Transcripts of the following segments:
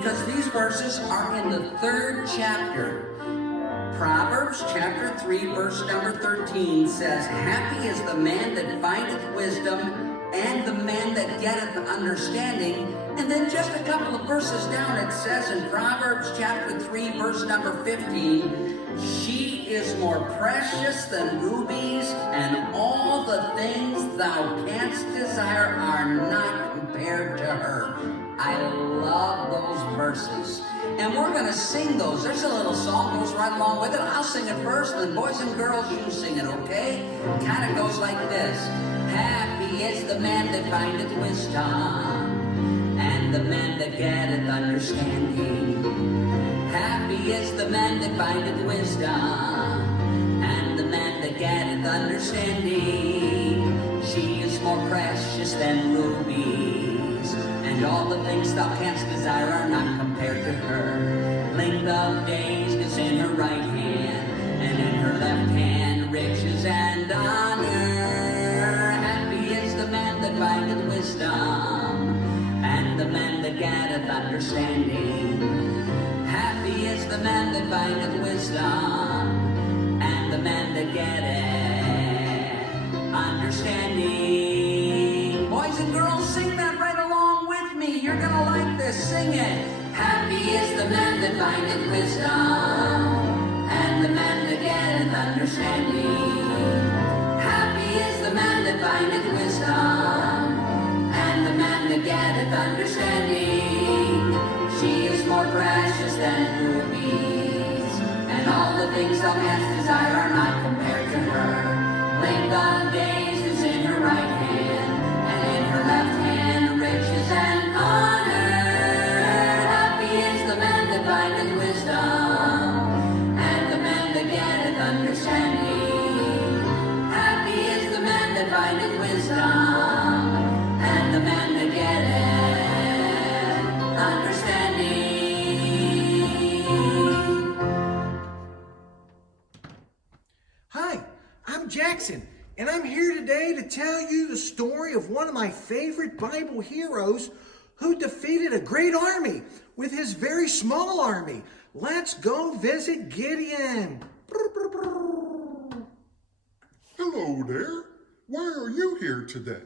because these verses are in the 3rd chapter. Proverbs chapter 3, verse number 13 says, "Happy is the man that findeth wisdom, and the man that getteth understanding." And then just a couple of verses down it says in Proverbs chapter 3, verse number 15, "She is more precious than rubies, and all the things thou canst desire are not compared to her." I love those verses. And we're going to sing those. There's a little song goes right along with it. I'll sing it first, and then boys and girls, you sing it, okay? Kind of goes like this. Happy is the man that findeth wisdom, and the man that getteth understanding. Happy is the man that findeth wisdom, and the man that getteth understanding. She is more precious than rubies, and all the things thou canst desire are not compared to her. Length of days is in her right hand, and in her left hand riches and honor. Happy is the man that findeth wisdom, and the man that getteth understanding. Happy is the man that findeth wisdom, and the man that getteth understanding. Boys and girls, sing that right along with me. You're gonna like this. Sing it. Happy is the man that findeth wisdom, and the man that getteth understanding. Happy is the man that findeth wisdom, and the man that getteth understanding. She is more precious than rubies, and all the things thou canst desire are not compared to her. Length of days is in her right hand, and in her left hand riches and honor. Happy is the man that findeth wisdom, and the man that getteth understanding. Happy is the man that findeth wisdom, and the man that getteth understanding. Hi, I'm Jackson, and I'm here today to tell you the story of one of my favorite Bible heroes who defeated a great army with his very small army. Let's go visit Gideon. Hello there. Why are you here today?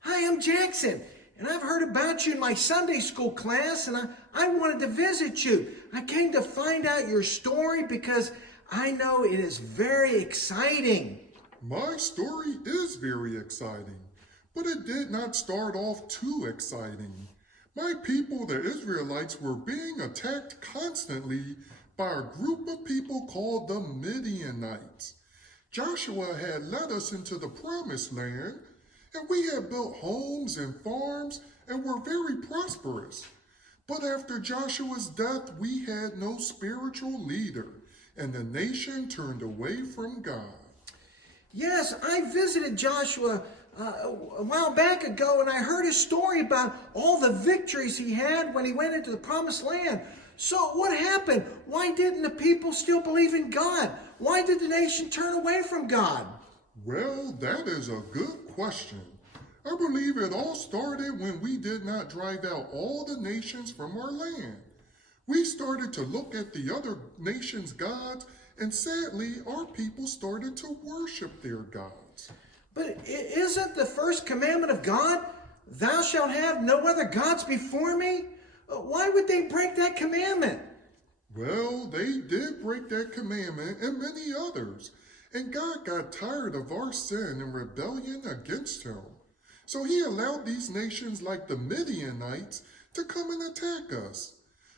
Hi, I'm Jackson, and I've heard about you in my Sunday school class, and I wanted to visit you. I came to find out your story because I know it is very exciting. My story is very exciting, but it did not start off too exciting. My people, the Israelites, were being attacked constantly by a group of people called the Midianites. Joshua had led us into the promised land, and we had built homes and farms and were very prosperous. But after Joshua's death, we had no spiritual leader, and the nation turned away from God. Yes, I visited Joshua a while back ago, and I heard his story about all the victories he had when he went into the promised land. So what happened? Why didn't the people still believe in God? Why did the nation turn away from God? Well, that is a good question. I believe it all started when we did not drive out all the nations from our land. We started to look at the other nations' gods, and sadly, our people started to worship their gods. But isn't the first commandment of God, "Thou shalt have no other gods before me"? Why would they break that commandment? Well, they did break that commandment and many others, and God got tired of our sin and rebellion against him. So he allowed these nations like the Midianites to come and attack us.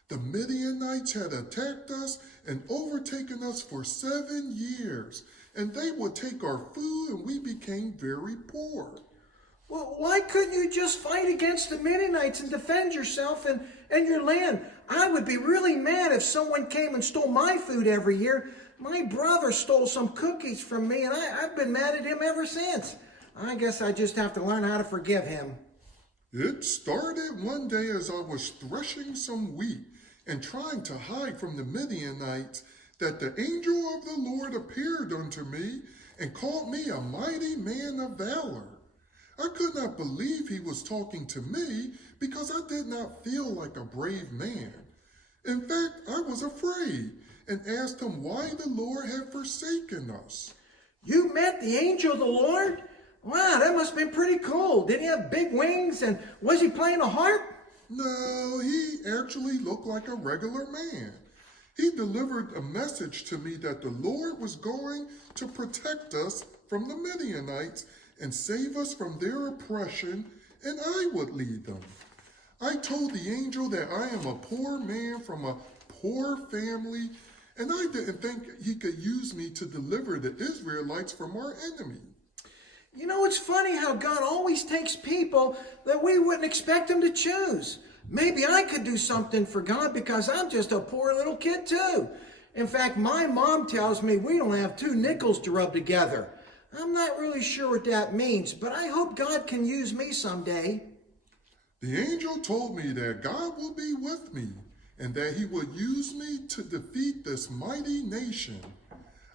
The Midianites had attacked us and overtaken us for 7 years, and they would take our food and we became very poor. Well, why couldn't you just fight against the Midianites and defend yourself and your land? I would be really mad if someone came and stole my food every year. My brother stole some cookies from me, and I've been mad at him ever since. I guess I just have to learn how to forgive him. It started one day as I was threshing some wheat and trying to hide from the Midianites, that the angel of the Lord appeared unto me and called me a mighty man of valor. I could not believe he was talking to me because I did not feel like a brave man. In fact, I was afraid and asked him why the Lord had forsaken us. You met the angel of the Lord? Wow, that must have been pretty cool. Did he have big wings and was he playing a harp? No, he actually looked like a regular man. He delivered a message to me that the Lord was going to protect us from the Midianites and save us from their oppression, and I would lead them. I told the angel that I am a poor man from a poor family, and I didn't think he could use me to deliver the Israelites from our enemy. You know, it's funny how God always takes people that we wouldn't expect him to choose. Maybe I could do something for God because I'm just a poor little kid too. In fact, my mom tells me we don't have two nickels to rub together. I'm not really sure what that means, but I hope God can use me someday. The angel told me that God will be with me and that he would use me to defeat this mighty nation.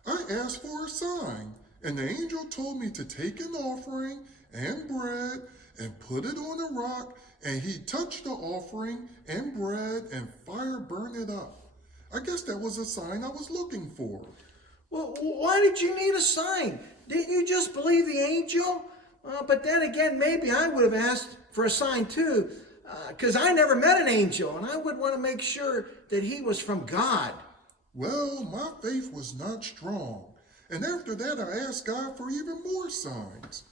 I asked for a sign, and the angel told me to take an offering and bread and put it on a rock, and he touched the offering and bread, and fire burned it up. I guess that was a sign I was looking for. Well, why did you need a sign? Didn't you just believe the angel? But then again, maybe I would have asked for a sign too, because I never met an angel, and I would want to make sure that he was from God. Well, my faith was not strong, and after that I asked God for even more signs.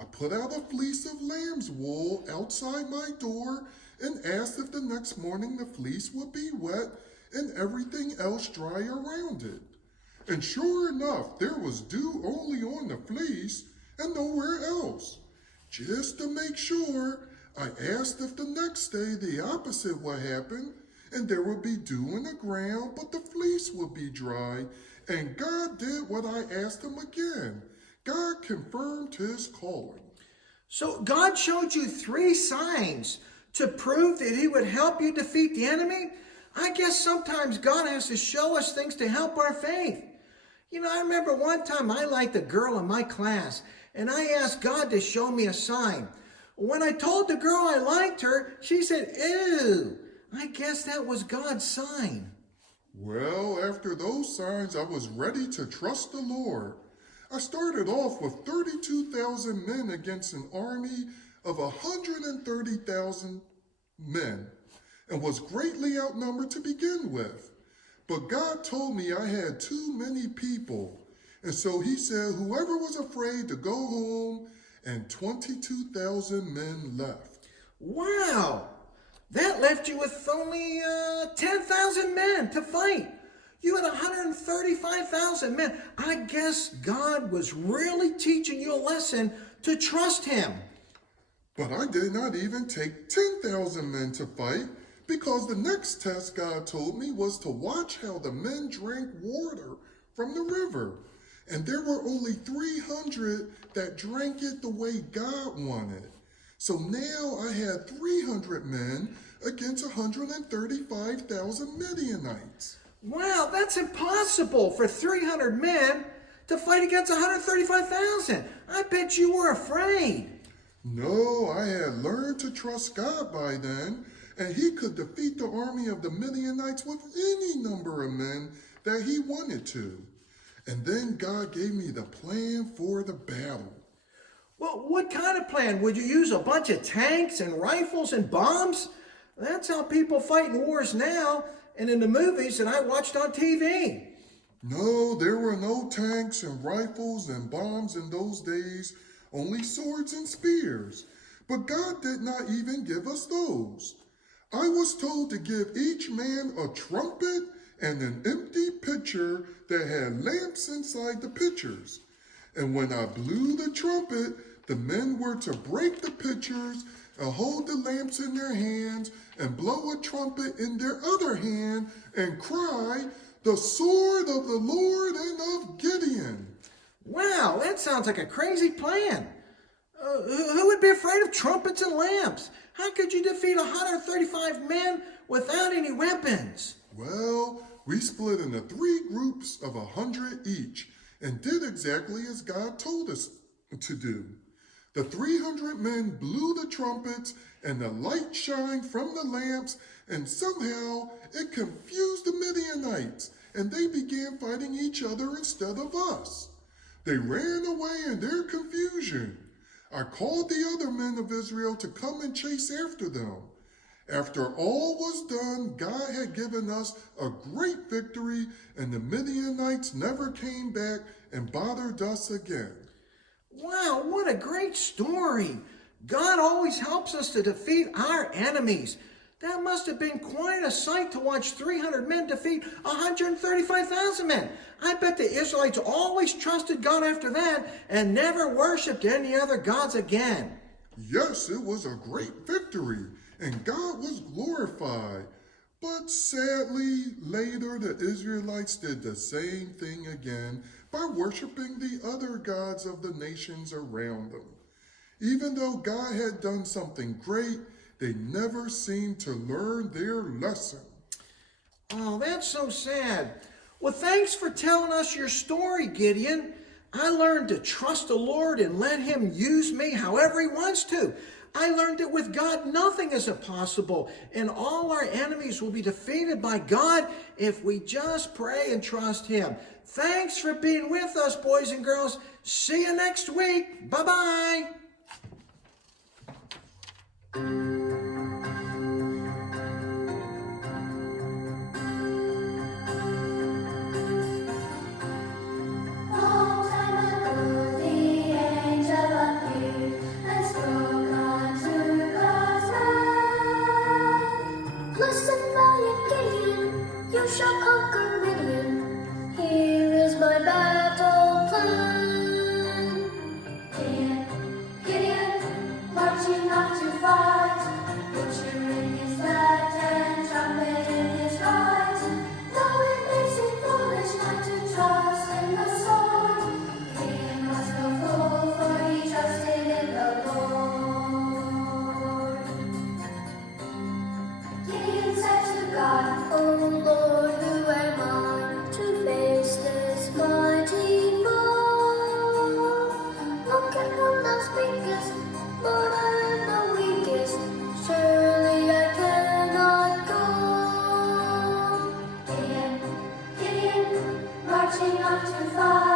I put out a fleece of lamb's wool outside my door and asked if the next morning the fleece would be wet and everything else dry around it. And sure enough, there was dew only on the fleece and nowhere else. Just to make sure, I asked if the next day the opposite would happen and there would be dew in the ground, but the fleece would be dry. And God did what I asked him again. God confirmed his calling. So God showed you 3 signs to prove that he would help you defeat the enemy? I guess sometimes God has to show us things to help our faith. You know, I remember one time I liked a girl in my class, and I asked God to show me a sign. When I told the girl I liked her, she said, "Ew." I guess that was God's sign. Well, after those signs, I was ready to trust the Lord. I started off with 32,000 men against an army of 130,000 men and was greatly outnumbered to begin with. But God told me I had too many people. And so he said whoever was afraid to go home, and 22,000 men left. Wow! That left you with only 10,000 men to fight. You had 135,000 men. I guess God was really teaching you a lesson to trust him. But I did not even take 10,000 men to fight, because the next test God told me was to watch how the men drank water from the river. And there were only 300 that drank it the way God wanted. So now I had 300 men against 135,000 Midianites. Wow, that's impossible for 300 men to fight against 135,000. I bet you were afraid. No, I had learned to trust God by then, and he could defeat the army of the Midianites with any number of men that he wanted to. And then God gave me the plan for the battle. Well, what kind of plan? Would you use a bunch of tanks and rifles and bombs? That's how people fight in wars now and in the movies that I watched on TV. No, there were no tanks and rifles and bombs in those days, only swords and spears. But God did not even give us those. I was told to give each man a trumpet and an empty pitcher that had lamps inside the pitchers. And when I blew the trumpet, the men were to break the pitchers and hold the lamps in their hands and blow a trumpet in their other hand and cry, "The sword of the Lord and of Gideon." Wow, that sounds like a crazy plan. Who would be afraid of trumpets and lamps? How could you defeat 135 men without any weapons? Well, we split into 3 groups of 100 each and did exactly as God told us to do. The 300 men blew the trumpets, and the light shined from the lamps, and somehow it confused the Midianites, and they began fighting each other instead of us. They ran away in their confusion. I called the other men of Israel to come and chase after them. After all was done, God had given us a great victory, and the Midianites never came back and bothered us again. Wow, what a great story. God always helps us to defeat our enemies. That must have been quite a sight to watch 300 men defeat 135,000 men. I bet the Israelites always trusted God after that and never worshipped any other gods again. Yes, it was a great victory, and God was glorified. But sadly, later the Israelites did the same thing again by worshiping the other gods of the nations around them. Even though God had done something great, they never seemed to learn their lesson. Oh, that's so sad. Well, thanks for telling us your story, Gideon. I learned to trust the Lord and let him use me however he wants to. I learned that with God, nothing is impossible, and all our enemies will be defeated by God if we just pray and trust him. Thanks for being with us, boys and girls. See you next week. Bye-bye. Listen, valiant Gideon, you shall conquer Midian. Here is my battle plan. Gideon, Gideon, marching off to fight. Butcher in his left hand, trumpet in his right. Though it may seem foolish not to trust in the sword, Gideon was no fool, for he trusted in the Lord. Gideon said to God, O Lord, who am I to face this mighty foe? Look at whom thou speakest, Lord, I am the weakest. Surely I cannot go. Gideon, Gideon, marching off to fight.